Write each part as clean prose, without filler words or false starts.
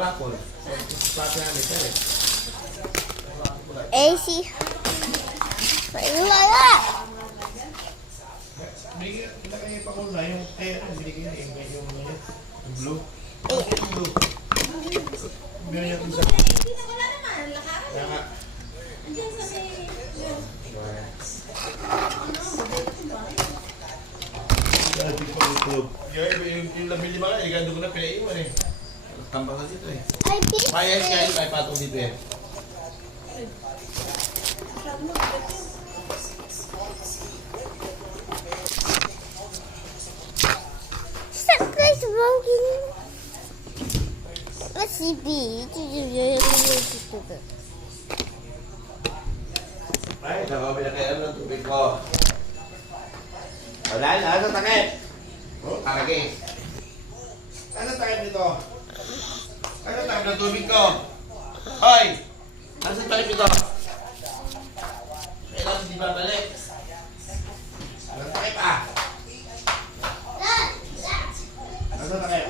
malapol. Pati namin, sir. AC. Wala. Binigyan pa ko na yung binigyan yung blue. Yung blue. Binigyan yung isa. Wala naman, lahat. Kaya nga. Andiyan sa may... Yung labili ba nga, igando ko na pinaiwan eh. Tambang na dito eh. I think Payas nga yung may patong dito eh. something's smoking. Let's see. Ay, nakapinakailan ng tubig ko. Wala na, ano takip? Oh, takip. Ano takip nito? Ano takip ng tubig ko? Hoy! Ano sa takip nito? Kailan hindi babalik? Ano takip ah? Ano takip?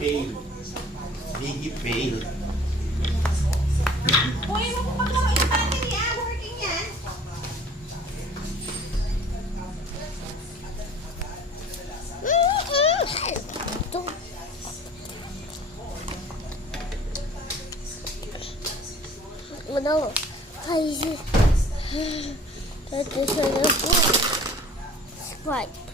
Fail. Biggie fail. Uy, mo po pagkawa yung battery ah. Working yan. No, I just. That is a squat.